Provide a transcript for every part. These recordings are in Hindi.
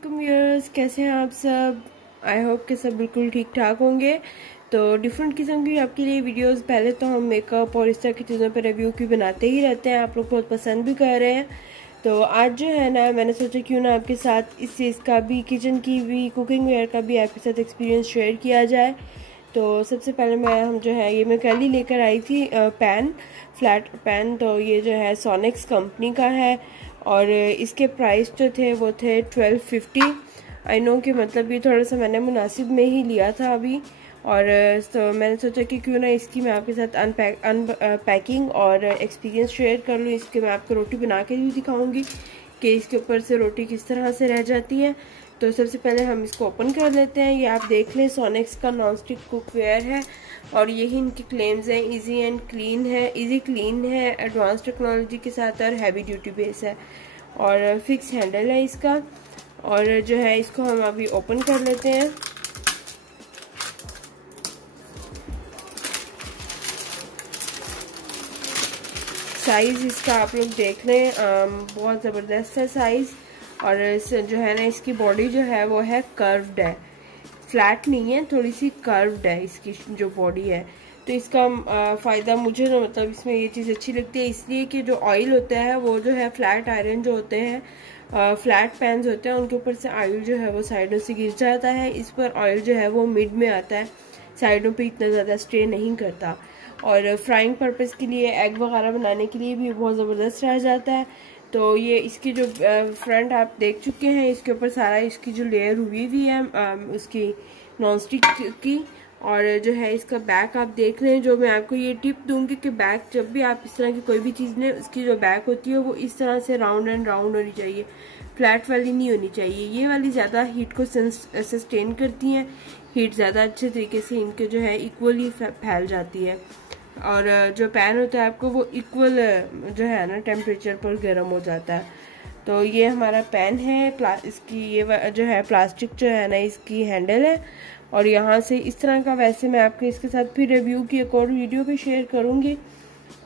अस्सलामुअलैकुम व्यूअर्स, कैसे हैं आप सब। आई होप कि सब बिल्कुल ठीक ठाक होंगे। तो डिफरेंट किस्म की आपके लिए वीडियोस, पहले तो हम मेकअप और इस तरह की चीज़ों पर रिव्यू की बनाते ही रहते हैं, आप लोग बहुत पसंद भी कर रहे हैं। तो आज जो है ना, मैंने सोचा क्यों ना आपके साथ इस चीज़ का भी, किचन की भी, कुकिंग वेयर का भी आपके साथ एक्सपीरियंस शेयर किया जाए। तो सबसे पहले हम जो है ये मैं कल ही लेकर आई थी पैन, फ्लैट पैन। तो ये जो है सोनिक्स कंपनी का है और इसके प्राइस जो थे वो थे 1250। आई नो कि मतलब ये थोड़ा सा मैंने मुनासिब में ही लिया था अभी। और तो मैंने सोचा कि क्यों ना इसकी मैं आपके साथ अनपैकिंग और एक्सपीरियंस शेयर कर लूँ। इसके मैं आपको रोटी बना के भी दिखाऊंगी कि इसके ऊपर से रोटी किस तरह से रह जाती है। तो सबसे पहले हम इसको ओपन कर लेते हैं। ये आप देख लें, सोनिक्स का नॉन स्टिक कुकवेयर है और यही इनकी क्लेम्स हैं। इजी एंड क्लीन है, इजी क्लीन है, एडवांस टेक्नोलॉजी के साथ और हैवी ड्यूटी बेस है और फिक्स हैंडल है इसका। और जो है इसको हम अभी ओपन कर लेते हैं। साइज इसका आप लोग देख लें, बहुत ज़बरदस्त है साइज। और जो है ना, इसकी बॉडी जो है वो है कर्व्ड है, फ्लैट नहीं है, थोड़ी सी कर्व्ड है इसकी जो बॉडी है। तो इसका फ़ायदा मुझे ना, मतलब इसमें ये चीज़ अच्छी लगती है इसलिए कि जो ऑयल होता है वो जो है फ्लैट आयरन जो होते हैं, फ्लैट पैन्स होते हैं, उनके ऊपर से ऑयल जो है वो साइडों से गिर जाता है। इस पर ऑयल जो है वो मिड में आता है, साइडों पे इतना ज़्यादा स्टे नहीं करता। और फ्राइंग पर्पस के लिए, एग वगैरह बनाने के लिए भी बहुत ज़बरदस्त रह जाता है। तो ये इसकी जो फ्रंट आप देख चुके हैं, इसके ऊपर सारा इसकी जो लेयर हुई है उसकी नॉन स्टिक की। और जो है इसका बैक आप देख लें। जो मैं आपको ये टिप दूंगी कि बैक जब भी आप इस तरह की कोई भी चीज़ लें, उसकी जो बैक होती है वो इस तरह से राउंड एंड राउंड होनी चाहिए, फ्लैट वाली नहीं होनी चाहिए। ये वाली ज़्यादा हीट को सस्टेन करती हैं, हीट ज़्यादा अच्छे तरीके से इनके जो है इक्वली फैल जाती है। और जो पैन होता है आपको वो इक्वल जो है ना टेम्परेचर पर गर्म हो जाता है। तो ये हमारा पैन है, इसकी ये जो है प्लास्टिक जो है ना, इसकी हैंडल है। और यहाँ से इस तरह का, वैसे मैं आपके इसके साथ फिर रिव्यू की एक और वीडियो भी शेयर करूँगी।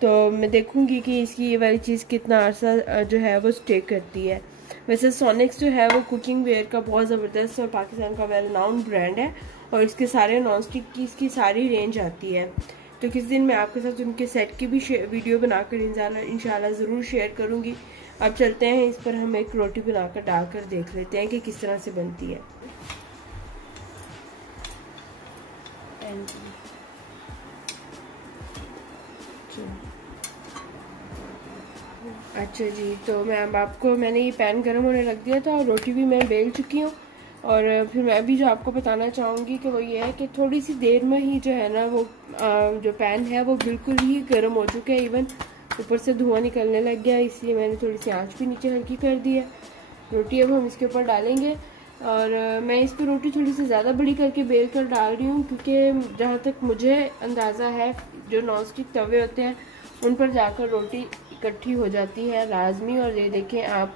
तो मैं देखूँगी कि इसकी ये वाली चीज़ कितना अर्सा जो है वो स्टे करती है। वैसे सोनिक्स जो है वो कुकिंग वेयर का बहुत ज़बरदस्त और पाकिस्तान का वेल नाउन ब्रांड है और इसके सारे नॉन स्टिक की इसकी सारी रेंज आती है। तो किस दिन मैं आपके साथ उनके सेट की भी वीडियो बनाकर इंशाल्लाह ज़रूर शेयर करूँगी। अब चलते हैं, इस पर हम एक रोटी बनाकर डालकर देख लेते हैं कि किस तरह से बनती है। अच्छा जी, तो मैं अब आपको, मैंने ये पैन गर्म होने रख दिया था और रोटी भी मैं बेल चुकी हूँ। और फिर मैं अभी जो आपको बताना चाहूँगी कि वो ये है कि थोड़ी सी देर में ही जो है ना वो जो पैन है वो बिल्कुल ही गर्म हो चुका है, इवन ऊपर से धुआं निकलने लग गया, इसलिए मैंने थोड़ी सी आंच भी नीचे हल्की कर दी है। रोटी अब हम इसके ऊपर डालेंगे और मैं इस पर रोटी थोड़ी सी ज़्यादा बड़ी करके बेल कर डाल रही हूँ, क्योंकि जहाँ तक मुझे अंदाज़ा है जो नॉन स्टिक तवे होते हैं उन पर जाकर रोटी इकट्ठी हो जाती है लाजमी। और ये देखें आप,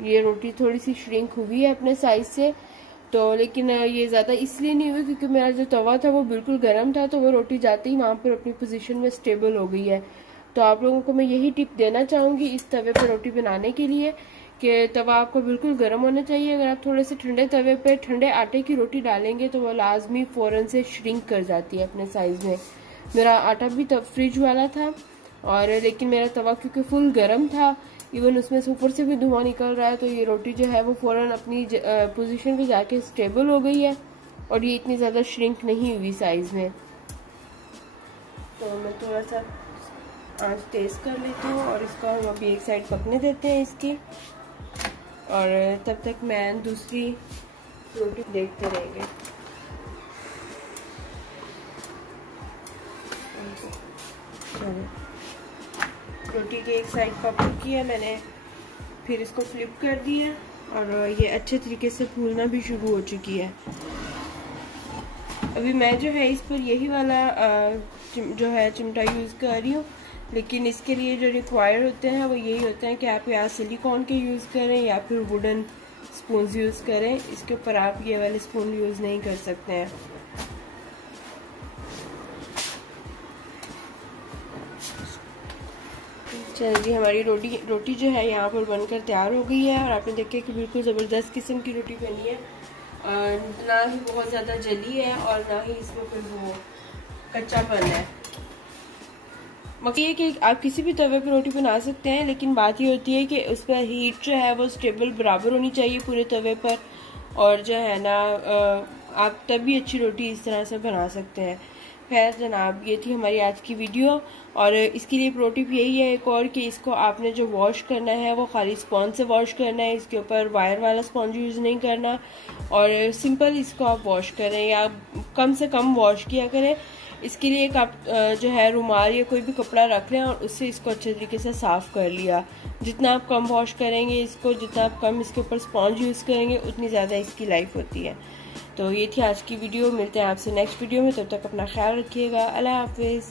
ये रोटी थोड़ी सी श्रिंक हुई है अपने साइज से। तो लेकिन ये ज़्यादा इसलिए नहीं हुई क्योंकि मेरा जो तवा था वो बिल्कुल गर्म था, तो वो रोटी जाते ही वहाँ पर अपनी पोजीशन में स्टेबल हो गई है। तो आप लोगों को मैं यही टिप देना चाहूँगी इस तवे पर रोटी बनाने के लिए कि तवा आपको बिल्कुल गर्म होना चाहिए। अगर आप थोड़े से ठंडे तवे पे ठंडे आटे की रोटी डालेंगे तो वो लाजमी फ़ौरन से श्रिंक कर जाती है अपने साइज़ में। मेरा आटा भी तब फ्रिज वाला था और लेकिन मेरा तवा क्योंकि फुल गर्म था, इवन उसमें से ऊपर से भी धुआं निकल रहा है, तो ये रोटी जो है वो फ़ौरन अपनी पोजीशन पे जाके स्टेबल हो गई है और ये इतनी ज़्यादा श्रिंक नहीं हुई साइज़ में। तो मैं थोड़ा सा आंच तेज़ कर लेती हूँ और इसको हम अभी एक साइड पकने देते हैं इसकी, और तब तक मैं दूसरी रोटी देखते रहेंगे। रोटी की एक साइड पक चुकी है मैंने, फिर इसको फ्लिप कर दिया और ये अच्छे तरीके से फूलना भी शुरू हो चुकी है। अभी मैं जो है इस पर यही वाला जो है चिमटा यूज़ कर रही हूँ, लेकिन इसके लिए जो रिक्वायर होते हैं वो यही होते हैं कि आप या सिलिकॉन के यूज़ करें या फिर वुडन स्पून यूज़ करें। इसके ऊपर आप ये वाले स्पून यूज़ नहीं कर सकते हैं। चलिए जी, हमारी रोटी जो है यहाँ पर बनकर तैयार हो गई है और आपने देखा कि बिल्कुल ज़बरदस्त किस्म की रोटी बनी है। ना ही बहुत ज़्यादा जली है और ना ही इसमें कोई वो कच्चापन है। मगर ये कि आप किसी भी तवे पर रोटी बना सकते हैं, लेकिन बात ये होती है कि उस पर हीट जो है वो स्टेबल बराबर होनी चाहिए पूरे तवे पर, और जो है ना आप तभी अच्छी रोटी इस तरह से बना सकते हैं। खैर जनाब, ये थी हमारी आज की वीडियो, और इसके लिए प्रो टिप यही है एक और, कि इसको आपने जो वॉश करना है वो खाली स्पॉन्ज से वॉश करना है, इसके ऊपर वायर वाला स्पॉन्ज यूज़ नहीं करना, और सिंपल इसको आप वॉश करें या कम से कम वॉश किया करें। इसके लिए एक आप जो है रुमाल या कोई भी कपड़ा रख लें और उससे इसको अच्छे तरीके से साफ़ कर लिया। जितना आप कम वॉश करेंगे इसको, जितना आप कम इसके ऊपर स्पॉन्ज यूज़ करेंगे, उतनी ज़्यादा इसकी लाइफ होती है। तो ये थी आज की वीडियो, मिलते हैं आपसे नेक्स्ट वीडियो में, तब तक अपना ख्याल रखिएगा। अल्लाह हाफिज़।